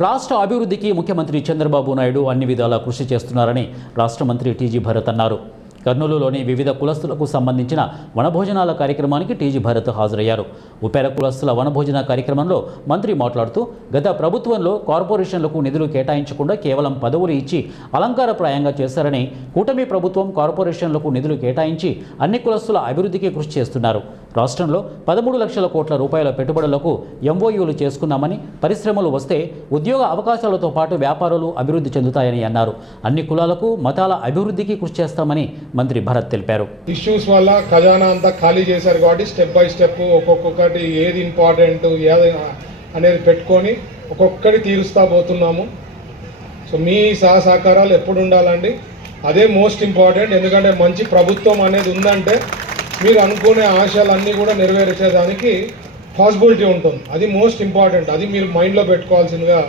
రాష్ట్ర అభివృద్ధికి ముఖ్యమంత్రి చంద్రబాబు నాయుడు అన్ని విధాలా కృషి చేస్తున్నారని రాష్ట్ర మంత్రి టీజీ భరత్ అన్నారు. కర్నూలులోని వివిధ కులస్తులకు సంబంధించిన వనభోజనాల కార్యక్రమానికి టీజీ భరత్ హాజరయ్యారు. ఉపేర కులస్తుల వనభోజన కార్యక్రమంలో మంత్రి మాట్లాడుతూ గత ప్రభుత్వంలో కార్పొరేషన్లకు నిధులు కేటాయించకుండా కేవలం పదవులు ఇచ్చి అలంకారప్రాయంగా చేశారని, కూటమి ప్రభుత్వం కార్పొరేషన్లకు నిధులు కేటాయించి అన్ని కులస్తుల అభివృద్ధికి కృషి చేస్తున్నారు. రాష్ట్రంలో 13 లక్షల కోట్ల రూపాయల పెట్టుబడులకు ఎంఓయూలు చేసుకున్నామని, పరిశ్రమలు వస్తే ఉద్యోగ అవకాశాలతో పాటు వ్యాపారాలు అభివృద్ధి చెందుతాయని అన్నారు. అన్ని కులాలకు మతాల అభివృద్ధికి కృషి చేస్తామని మంత్రి భరత్ తెలిపారు. ఇష్యూస్ వల్ల ఖజానా అంతా ఖాళీ చేశారు కాబట్టి స్టెప్ బై స్టెప్ ఒక్కొక్కటి ఏది ఇంపార్టెంట్ ఏది అనేది పెట్టుకొని ఒక్కొక్కటి తీరుస్తా పోతున్నాము. సో మీ సహకారాలు ఎప్పుడు ఉండాలండి, అదే మోస్ట్ ఇంపార్టెంట్. ఎందుకంటే మంచి ప్రభుత్వం అనేది ఉందంటే మీరు అనుకునే ఆశలన్నీ కూడా నెరవేర్చేదానికి పాసిబిలిటీ ఉంటుంది. అది మోస్ట్ ఇంపార్టెంట్. అది మీరు మైండ్లో పెట్టుకోవాల్సిందిగా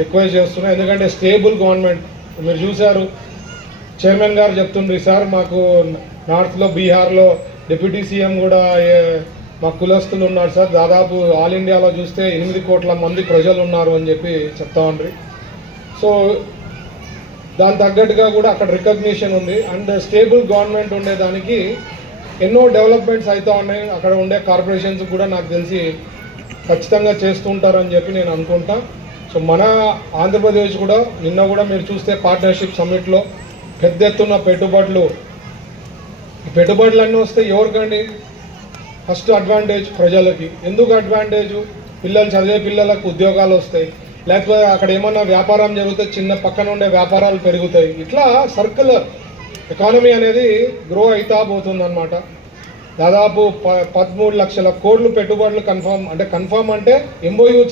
రిక్వెస్ట్ చేస్తున్నా. ఎందుకంటే స్టేబుల్ గవర్నమెంట్ మీరు చూశారు, చైర్మన్ గారు చెప్తుండ్రు సార్ మాకు నార్త్లో బీహార్లో డిప్యూటీ సీఎం కూడా మా కులస్తులు ఉన్నారు సార్, దాదాపు ఆల్ ఇండియాలో చూస్తే 8 కోట్ల మంది ప్రజలు ఉన్నారు అని చెప్పి చెప్తా ఉండ్రి. సో దాని తగ్గట్టుగా కూడా అక్కడ రికగ్నిషన్ ఉంది. అండ్ స్టేబుల్ గవర్నమెంట్ ఉండేదానికి ఎన్నో డెవలప్మెంట్స్ అవుతూ ఉన్నాయి. అక్కడ ఉండే కార్పొరేషన్స్ కూడా నాకు తెలిసి ఖచ్చితంగా చేస్తుంటారని చెప్పి నేను అనుకుంటా. సో మన ఆంధ్రప్రదేశ్ కూడా నిన్న కూడా మీరు చూస్తే పార్ట్నర్షిప్ సమ్మిట్లో పెద్ద ఎత్తున్న పెట్టుబడులు, ఈ పెట్టుబడులన్నీ వస్తే ఎవరికండి? ఫస్ట్ అడ్వాంటేజ్ ప్రజలకి. ఎందుకు అడ్వాంటేజు? పిల్లలు చదివే పిల్లలకు ఉద్యోగాలు వస్తాయి, లేకపోతే అక్కడ ఏమన్నా వ్యాపారం జరిగితే చిన్న పక్కన ఉండే వ్యాపారాలు పెరుగుతాయి. ఇట్లా సర్కులర్ ఎకానమీ అనేది గ్రో అవుతా పోతుందన్నమాట. దాదాపు 13 లక్షల కోట్లు పెట్టుబడులు కన్ఫర్మ్ అంటే ఎంఓయూ